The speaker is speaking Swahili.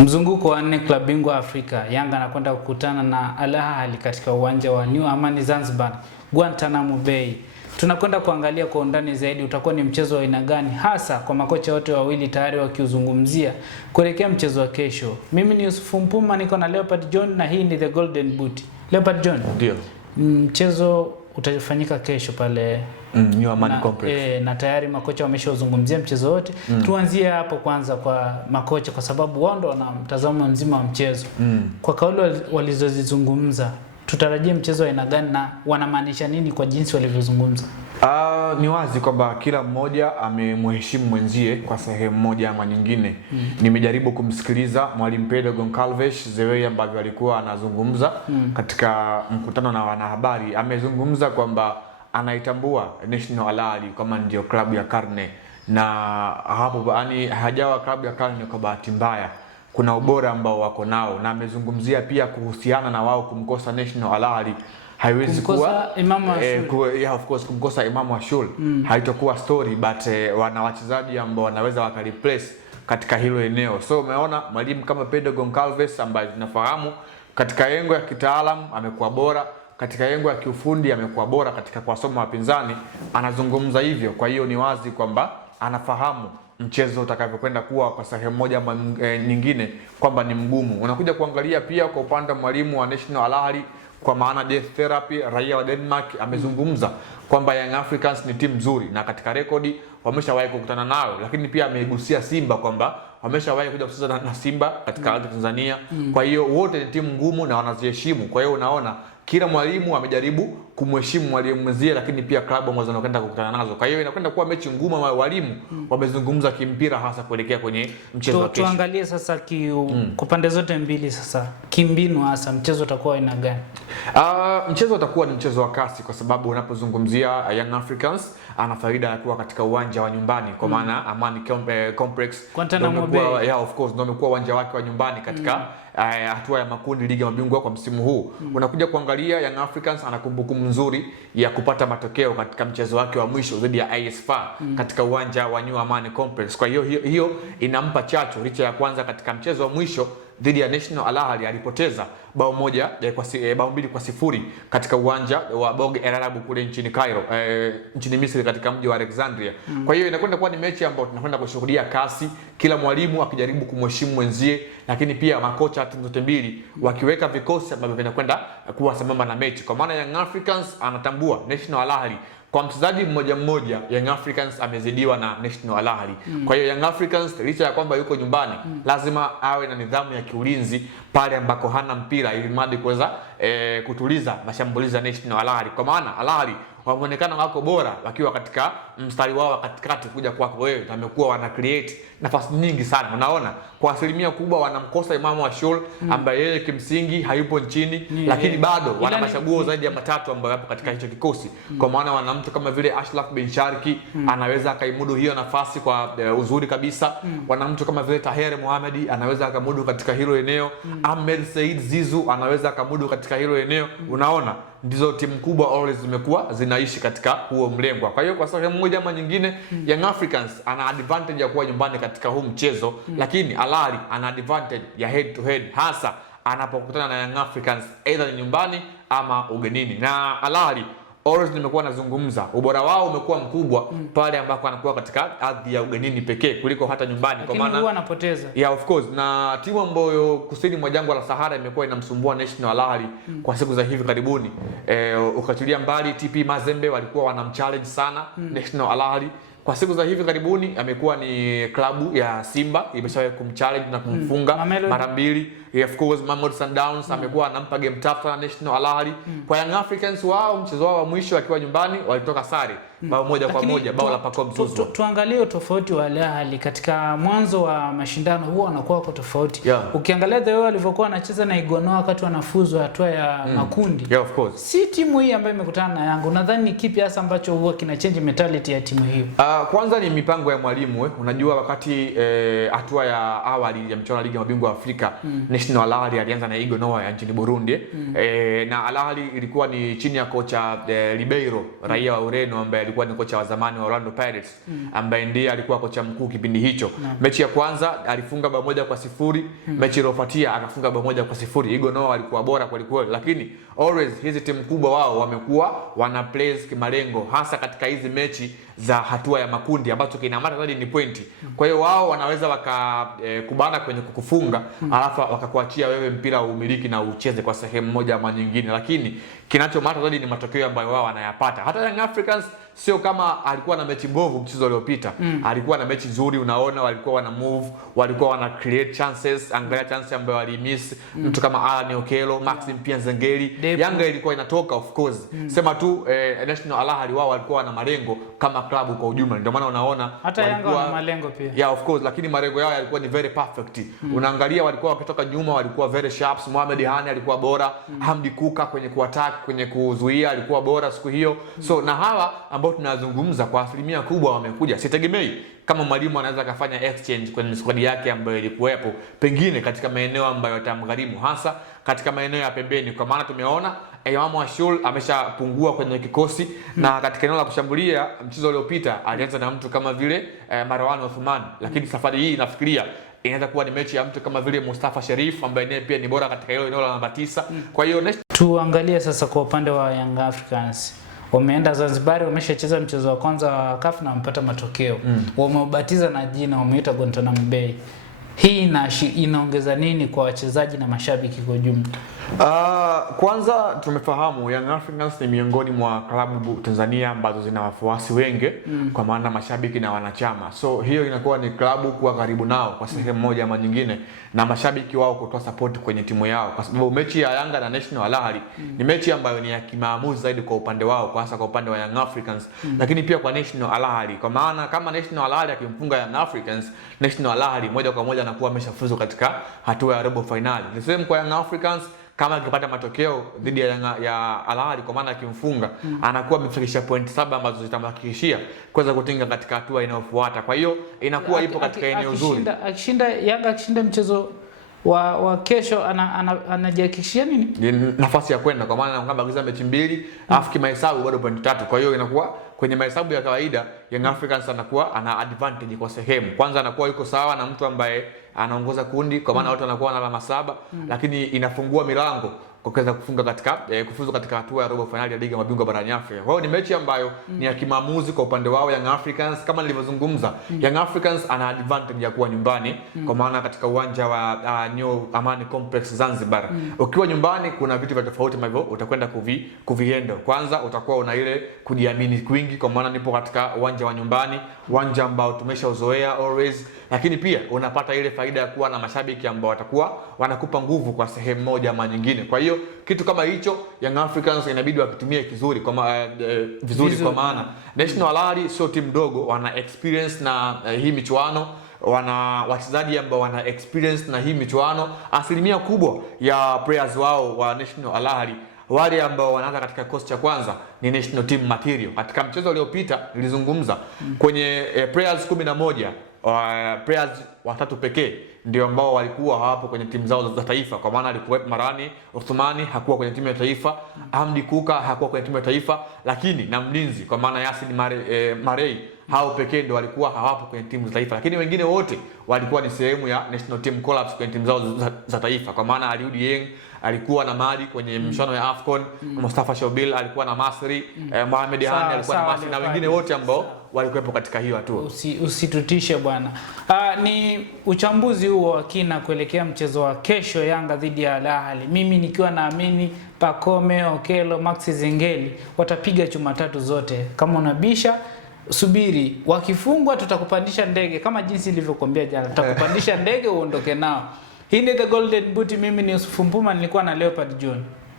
Mzunguko wa 4 klabu bingwa Afrika, Yanga anakwenda kukutana na Al Ahly katika uwanja wa New Amani Zanzibar, Guantanamo Bay. Tunakwenda kuangalia kwa undani zaidi utakuwa ni mchezo wa aina gani, hasa kwa makocha wote wawili tayari wakiuzungumzia kuelekea mchezo wa kesho. Mimi ni Yusufu Mpuma, niko na Leopard John na hii ni The Golden Boot. Leopard John, ndio mchezo utafanyika kesho pale New Amani Complex. Na tayari makocha wameshazungumzia mchezo wote. Tuanzie hapo kwanza kwa makocha, kwa sababu wao ndo wana mtazamo mzima wa mchezo. Kwa kauli walizozizungumza, tutarajie mchezo wa aina gani na wanamaanisha nini kwa jinsi walivyozungumza? Ni wazi kwamba kila mmoja amemheshimu mwenzie kwa sehemu moja ama nyingine. Nimejaribu kumsikiliza Mwalimu Pedro Goncalves the way ambavyo alikuwa anazungumza katika mkutano na wanahabari. Amezungumza kwamba anaitambua National Al Ahly kama ndio klabu ya karne, na hapo yani hajawa klabu ya karne kwa bahati mbaya. Kuna ubora ambao wako nao, na amezungumzia pia kuhusiana na wao kumkosa National Al Ahly haiwezi kuwa of course kumkosa Imam Ashul haitakuwa story, but wana wachezaji ambao wanaweza wakareplace katika hilo eneo. So umeona mwalimu kama Pedro Goncalves ambaye tunafahamu katika engo ya kitaalamu amekuwa bora, katika yengo ya kiufundi amekuwa bora katika kuwasoma wapinzani, anazungumza hivyo. Kwa hiyo ni wazi kwamba anafahamu mchezo utakavyokwenda kuwa kwa sehemu moja ama nyingine kwamba ni mgumu. Unakuja kuangalia pia kwa upande wa mwalimu wa National Al Ahly, kwa maana Death Therapy, raia wa Denmark, amezungumza kwamba Young Africans ni timu nzuri na katika rekodi wameshawahi kukutana nao, lakini pia ameigusia Simba kwamba wameshawahi kuja kucheza na Simba katika ardhi Tanzania. Kwa hiyo wote ni timu ngumu na wanaziheshimu. Kwa hiyo unaona kila mwalimu amejaribu kumheshimu mwalimu mwenzie, lakini pia klabu ambazo wanakwenda kukutana nazo. Kwa hiyo inakwenda kuwa mechi ngumu. Walimu wamezungumza kimpira, hasa kuelekea kwenye mchezo wa kesho. Tuangalie sasa kwa pande zote mbili, sasa kimbinu hasa mchezo utakuwa aina gani? Mchezo utakuwa ni mchezo wa kasi, kwa sababu unapozungumzia Young Africans ana faida ya kuwa katika uwanja wa nyumbani, kwa maana Amani Complex Guantanamo Bay. Of course ndio umekuwa uwanja wake wa nyumbani katika hatua ya makundi ligi ya mabingwa kwa msimu huu. Unakuja kuangalia Young Africans ana kumbukumbu nzuri ya kupata matokeo katika mchezo wake wa mwisho dhidi ya AS FAR katika uwanja wa New Amani Complex. Kwa hiyo inampa chachu, licha ya kwanza katika mchezo wa mwisho dhidi ya National Al Ahly alipoteza bao 2-0 katika uwanja wa Bog El Arab kule nchini Cairo, nchini Misri, katika mji wa Alexandria. Kwa hiyo inakwenda kuwa ni mechi ambayo tunakwenda kushuhudia kasi, kila mwalimu akijaribu kumheshimu mwenzie, lakini pia makocha timu zote mbili wakiweka vikosi ambavyo vinakwenda kuwa sambamba na mechi. Kwa maana Young Africans anatambua National Al Ahly kwa mchezaji mmoja mmoja, Young Africans amezidiwa na National Al Ahly. Kwa hiyo Young Africans licha ya kwamba yuko nyumbani, lazima awe na nidhamu ya kiulinzi pale ambako hana mpira, ili mradi kuweza kutuliza mashambulizi ya National Al Ahly. Kwa maana Al Ahly wameonekana wako bora wakiwa katika mstari wao katikati kuja kwako wewe, na wamekuwa wana create nafasi nyingi sana. Unaona kwa asilimia kubwa wanamkosa Imam Ashul ambaye yeye kimsingi hayupo nchini, lakini bado wana machaguo zaidi ya matatu ambayo yapo katika hicho kikosi. Kwa maana wana mtu kama vile Ashraf bin Sharki anaweza akaimudu hiyo nafasi kwa uzuri kabisa. Wana mtu kama vile Taher Mohamed anaweza akamudu katika hilo eneo. Ahmed Said Zizu anaweza akamudu katika hilo eneo. Unaona ndizo timu kubwa always zimekuwa zinaishi katika huo mlengwa. Kwa hiyo kwa sehemu moja ama nyingine Young Africans ana advantage ya kuwa nyumbani katika huu mchezo, lakini Al Ahly ana advantage ya head to head, hasa anapokutana na Young Africans either nyumbani ama ugenini. Na Al Ahly always nimekuwa nazungumza ubora wao umekuwa mkubwa pale ambako anakuwa katika ardhi ya ugenini pekee kuliko hata nyumbani, kwa maana huwa anapoteza. Of course, na timu ambayo kusini mwa jangwa la Sahara imekuwa inamsumbua National Al Ahly kwa siku za hivi karibuni, ukatilia mbali TP Mazembe walikuwa wanamchallenge sana National Al Ahly. Kwa siku za hivi karibuni amekuwa ni klabu ya Simba imeshawahi kumchallenge na kumfunga mara mbili. Of course Mamelodi Sundowns amekuwa anampa game tough na National Al Ahly. Kwa Young Africans wao mchezo wao wa mwisho akiwa nyumbani walitoka sare bao 1-1, bao la Pacome Zouzoua. Tuangalie tofauti wa Al Ahly katika mwanzo wa mashindano, huwa wanakuwa kwa tofauti. Ukiangalia the way walivyokuwa wanacheza na Igono wakati wanafuzu hatua ya makundi. Of course. Si timu hii ambayo imekutana na Yanga. Unadhani ni kipi hasa ambacho huwa kina change mentality ya timu hiyo? Kwanza ni mipango ya mwalimu. Unajua wakati hatua ya awali ya mchuano wa ligi ya mabingwa Afrika, National Al Ahly alianza na Igo Noah ya nchini Burundi. Na Al Ahly ilikuwa ni chini ya kocha Ribeiro, raia wa Ureno, ambaye alikuwa ni kocha wa zamani wa Orlando Pirates, ambaye ndiye alikuwa kocha mkuu kipindi hicho. Mechi ya kwanza alifunga bao 1-0, mechi iliyofuatia akafunga bao 1-0. Igo Noah alikuwa bora kwa kweli, lakini always hizi timu kubwa wao wamekuwa wana plays kimalengo, hasa katika hizi mechi za hatua ya makundi ambacho kinamata zaidi ni pointi. Kwa hiyo wao wanaweza wakakubana kwenye kukufunga, alafu wakakuachia wewe mpira umiliki na ucheze kwa sehemu moja ama nyingine, lakini kinachomata zaidi ni matokeo ambayo wao wanayapata. Hata Young Africans sio kama alikuwa na mechi mbovu mchezo uliopita. Alikuwa na mechi nzuri, unaona walikuwa wana move, walikuwa wana create chances. Angalia chance ambayo walimiss mtu kama Alan Okello, Maxim Pia Nzengeli. Yanga ilikuwa inatoka of course. Sema tu National Al Ahly wao walikuwa na malengo kama klabu kwa ujumla. Ndio maana unaona hata Yanga wana malengo pia. Yeah, of course, lakini malengo yao yalikuwa ni very perfect. Unaangalia walikuwa wakitoka nyuma walikuwa very sharp. Mohamed Hani alikuwa bora, Hamdi Kuka kwenye kuattack, kwenye kuzuia alikuwa bora siku hiyo. So na hawa ambao tunazungumza kwa asilimia kubwa wamekuja. Sitegemei kama mwalimu anaweza kufanya exchange kwenye squad yake ambayo ilikuwepo, pengine katika maeneo ambayo yatamgharimu, hasa katika maeneo ya pembeni, kwa maana tumeona Imam Ashul ameshapungua kwenye kikosi, na katika eneo la kushambulia mchezo uliopita alianza na mtu kama vile Marwan Othman, lakini safari hii nafikiria inaweza kuwa ni mechi ya mtu kama vile Mustafa Sherif ambaye naye pia ni bora katika hilo eneo la namba 9. Kwa hiyo tuangalie sasa kwa upande wa Young Africans. Wameenda Zanzibar, wameshacheza mchezo wa kwanza wa CAF na wamepata matokeo. Wameubatiza na jina, wameita Guantanamo Bay. Hii inaongeza nini kwa wachezaji na mashabiki kwa jumla? Kwanza tumefahamu Young Africans ni miongoni mwa klabu Tanzania ambazo zina wafuasi wengi, kwa maana mashabiki na wanachama. So hiyo inakuwa ni klabu kuwa karibu nao kwa sehemu moja ama nyingine, na mashabiki wao kutoa support kwenye timu yao, kwa sababu mechi ya Yanga na National Al Ahly ni mechi ambayo ni ya kimaamuzi zaidi kwa upande wao, kwa hasa kwa upande wa Young Africans, lakini pia kwa National Al Ahly, kwa maana kama National Al Ahly akimfunga Young Africans, National Al Ahly moja kwa moja anakuwa ameshafuzu katika hatua ya robo finali. The same kwa Young Africans, kama akipata matokeo dhidi ya Al Ahly, kwa maana akimfunga anakuwa amefikisha point 7 ambazo zitamhakikishia kuweza kutinga katika hatua inayofuata. Kwa hiyo inakuwa ipo katika eneo zuri. Yanga akishinda mchezo wa kesho anajihakikishia nini? Nafasi ya kwenda, kwa maana kama akiza mechi 2 afu kimahesabu bado point 3. Kwa hiyo inakuwa kwenye mahesabu ya kawaida Young Africans anakuwa ana advantage kwa sehemu. Kwanza anakuwa yuko sawa na mtu ambaye anaongoza kundi, kwa maana watu wanakuwa na alama 7, lakini inafungua milango kwa kuweza kufunga katika kufuzu katika hatua ya robo finali ya ligi ya mabingwa barani Afrika. Kwa hiyo ni mechi ambayo ni ya kimaamuzi kwa upande wao Young Africans. Kama nilivyozungumza, Young Africans ana advantage ya kuwa nyumbani, kwa maana katika uwanja wa New Amani Complex Zanzibar. Ukiwa nyumbani kuna vitu vya tofauti ambavyo utakwenda kuvienda. Kwanza utakuwa una ile kujiamini kwingi, kwa maana nipo katika uwanja wa nyumbani, uwanja ambao tumeshauzoea always, lakini pia unapata ile faida ya kuwa na mashabiki ambao watakuwa wanakupa nguvu kwa sehemu moja ama nyingine. Kwa hiyo kitu kama hicho Young Africans inabidi wakitumie vizuri, kwa maana National Al Ahly sio timu ndogo, wana experience na hii michuano, wana wachezaji ambao wana experience na hii michuano. Asilimia kubwa ya players wao wa National Al Ahly, wale ambao wanaanza katika kikosi cha kwanza, ni national team material. Katika mchezo uliopita nilizungumza kwenye players 11, players watatu pekee ndio ambao walikuwa hawapo kwenye timu zao za taifa, kwa maana alikuwa Marani Othmani hakuwa kwenye timu ya taifa, Hamdi Kuka hakuwa kwenye timu ya taifa, lakini na mlinzi kwa maana Yasin Marei hao pekee ndio walikuwa hawapo kwenye timu za taifa, lakini wengine wote walikuwa ni sehemu ya national team collapse kwenye timu zao za taifa, kwa maana Aliou Dieng alikuwa na Mali kwenye mshano ya AFCON, Mustafa Shobil alikuwa na Masri, Mohamed Hani alikuwa na Masri, na wengine wote ambao walikuwepo katika hiyo hatua. Usitutishe bwana. Ni uchambuzi huo wa kina kuelekea mchezo wa kesho Yanga dhidi ya Al Ahly. Mimi nikiwa naamini Pacome, Okello, Maxi Zengeli watapiga chuma tatu zote. Kama unabisha subiri, wakifungwa tutakupandisha ndege kama jinsi nilivyokuambia jana. Tutakupandisha ndege uondoke nao. Hii ni The Golden Boot, mimi ni Yusuf Mpuma, nilikuwa na Leopard John.